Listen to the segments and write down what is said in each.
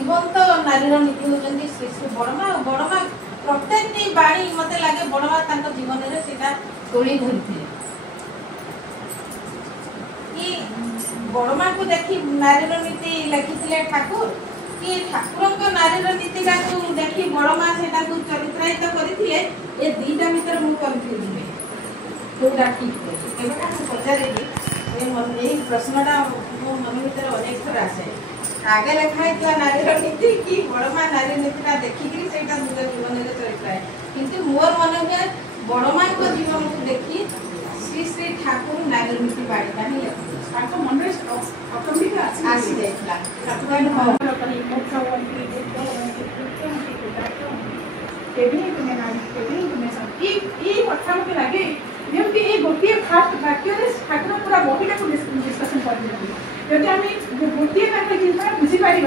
जीवंत नारी नीति होती श्री श्री बड़मा बड़मा प्रत्येक बाणी मत लगे बड़मा जीवन में तोड़ी धरी कि बड़मा को देखी नारी नीति लिखी ठाकुर कि ठाकुर नारी नीति देखी बड़मा से चरित्रायित करते ये दीटा भर मुझे कन्फ्यूज कौटा ठीक पचारे प्रश्नटा मो मन भर अनेक थर आसे आगे लिखाई नारी नीति कि बड़मा नारी नीति देखिक निज जीवन में चरित्राए किंतु मोर मन हुए बड़मा जीवन को देखी श्री श्री ठाकुर नारी नीति बाड़ीटा ही मन आसी जाइला लगे जमी ये गोटे फास्ट वाक्य ठाकुर पूरा बहीटा को डिस्कसन कर जब आम गोटे जिन बुझीपर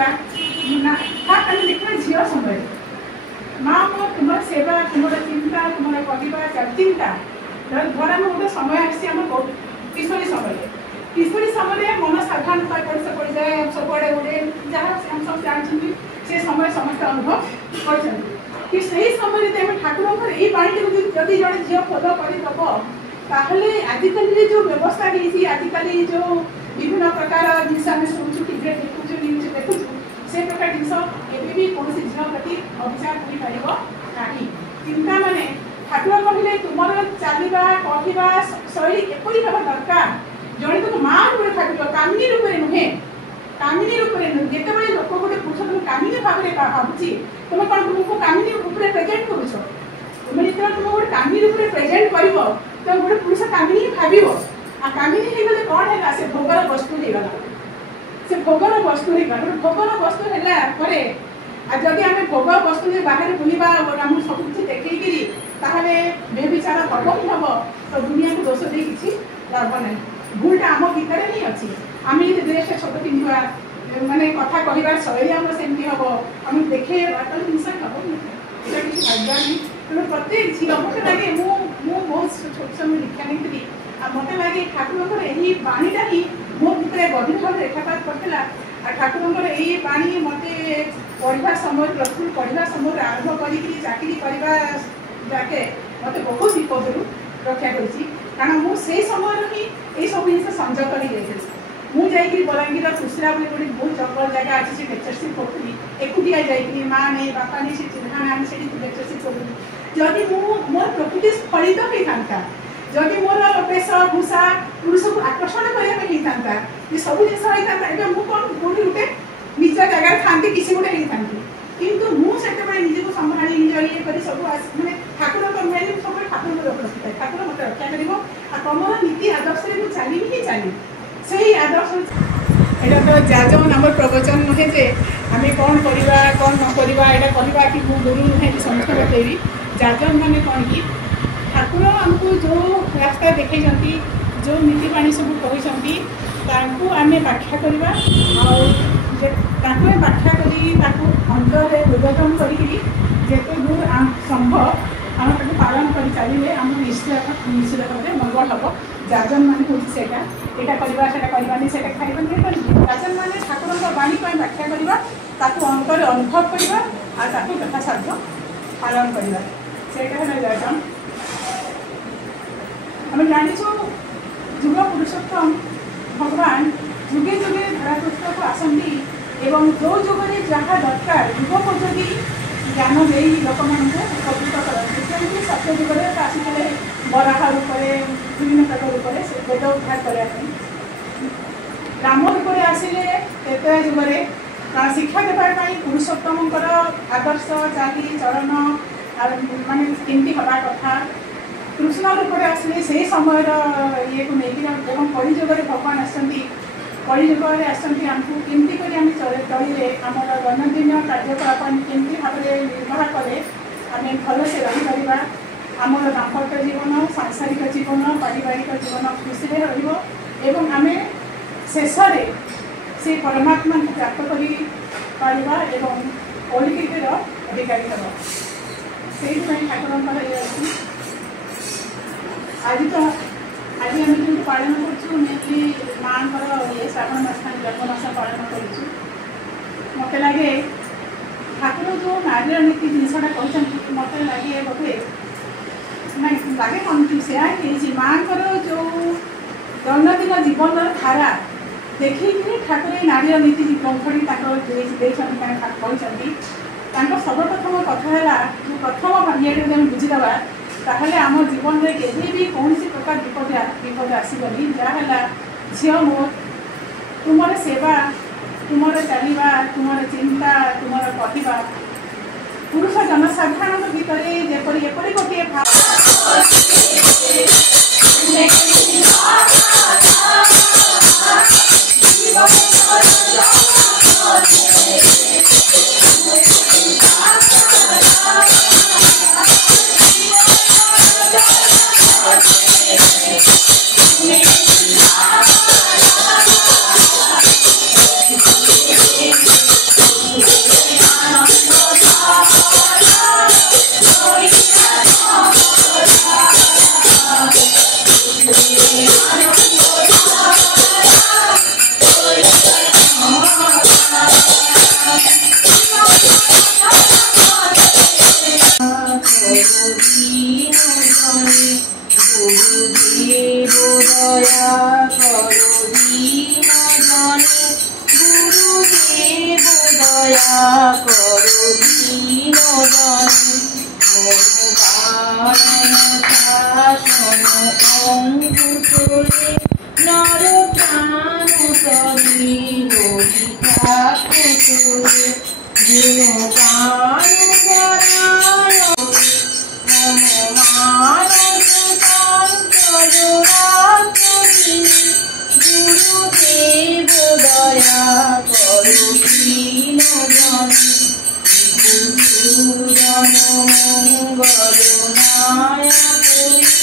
फास्ट आम देखा झील समय माँ मो तुम सेवा तुम चिंता तुम कहवा चिंता धर आम गोटे समय आम किशोरी समय मन साधारण पड़ जाए सबुआड़े उड़े जहाँ सब जानते से समय समस्त अनुभव कर समय ठाकुर ये बाणी जदि जड़े झील फलो करदब आजिकल जो व्यवस्था आजिकल जो विभिन्न प्रकार जिन आम शुणु टीवी देखु न्यूज देखु से प्रकार जिन कौन झील प्रति अभिचार हो पार ना चिंता माने ठाकुर कहले तुम चलवा कहवा शैली एपरी हवा दरकार जड़े तुम माँ रूप ठाकुर कामिनी रूप नुहे कामिनी रूप जिते लोक गोटे पुरुष तुम कामिनी भाव में भावुची तुम कौन तुमको कामिनी रूप में प्रेजेंट करुच तुम जो तुम गोटे कामिनी रूप में प्रेजेंट कर तो गोटे पुरुष कामिनी भाव आ कामिनी हो गले कौन है से भोगर वस्तु होगा से भोगर वस्तु होगा भोगर वस्तु है जदि आम भोग वस्तु बाहर बुलवा आम सब किसी देखी बेविचार पर्व ही हम तो दुनिया को दोष दे कि लाभ ना भूलटा आम भितर ही अच्छी आम ये ड्रेस छोट पिंधा माने कथा कहबार शैली आम सेमती हम आम देखे जिनस हम किसी भाग्य नहीं तेणु प्रत्येक झील मत लगे बहुत छोट समय दीक्षा नहीं मत लगे ठाकुर यही बाणीटा ही मो भितर गभीर भाव रेखापात करता ठाकुर यही बाणी मत पढ़ा समय प्लस टू पढ़ा समय आरंभ कर जाके मत बहुत विपद रक्षा कर कारण मुझे समय ही ये सब जिन संजय कर मुझे बलांगीर खुशरा गोटे बहुत जंगल जगह अच्छी से लेक्चरशिप करी एकुटिया जाइए माँ नहीं बापा नहीं से चिन्हा ना से लेक्चरशिप करी जदि मोर प्रकृति स्खलित होता जदि मोर वेश भूषा पुरुष को आकर्षण करता ये सब जिन होता मुझे गोटे निज जगह था किसी गोटे होता किंतु मुझे निजी को संभाली निज ये कर सब मैंने ठाकुर मेन सब ठाकुर रखिए ठाकुर मत रक्षा कर तुम नीति आदर्श चली ही चली से आदर्श यहाँ तो जाजन आम प्रवचन नुहे जे आम कौन करवा कौन न करवा यहाँ कहवा कि मो गुरु नुहे समस्त बतेबी जाजन मैंने कौन कि ठाकुर आमको जो रास्ता देखते जो नीतिबाणी सब कहते आम व्याख्या करवा व्याख्या कर अंतर हृदयगम करते दूर संभव आम पालन कर चलिए आम निश्चित भाव मंगल हम जाजन मान कौन से यहाँ करवानी से खाइबानी जाजन मान ठाकुर बाणी व्याख्या करवा अंतर अनुभव करवा यथासाध्य पालन करवा से जाजन आम जाचु जुग पुरुषोत्तम भगवान जुगे जुगे धरापृष्ठ को आसती एवं जो जुगे जहाँ दरकार युगोपयोगी ज्ञान दे लोक उपकृत करते सत्य जुगे आसते बराह रूप विभिन्न प्रकार रूप से वेद उद्धार करने राम रूप आसिले तेतया जुगे शिक्षा देवाई पुरुषोत्तम आदर्श चाली चरण माने केमती हवा कथा कृष्ण रूप आसिले से समय ये को लेकिन कलिजुगे भगवान आसती कलिजुगे आसती आमको केमती चलिए आम दैनंदिन कार्यकलाप केमती भाव निर्वाह कले आम भल से रहीपर आम दाम्पत्य जीवन सांसारिक जीवन पारिवारिक जीवन खुशी एवं आम शेष से परमात्मा को प्राप्त कर कलिकीर अधिकारी हम से ठाकुर ये आज तो आज आम जो पालन करली माँ ये श्रावण मास जन्ममास पालन कर मत लगे ठाकुर जो नारी नीति जिनसा कहते मत लगे बोधे ना लगे कौन से माँ जो दैनंदिन जीवन धारा देखिए ठाकुर नारी नीति ग्रंथटी कहते सर्वप्रथम कथा है जो प्रथम ये बुझीदे ताहले आम जीवन में केभी भी कौन सी प्रकार विपद आसबनी जहाँ झील मोर तुम सेवा तुम चलवा तुम चिंता तुम कहवा पुरुष जनसाधारण भितर जेपरी एपरी गोटे मंगल नायक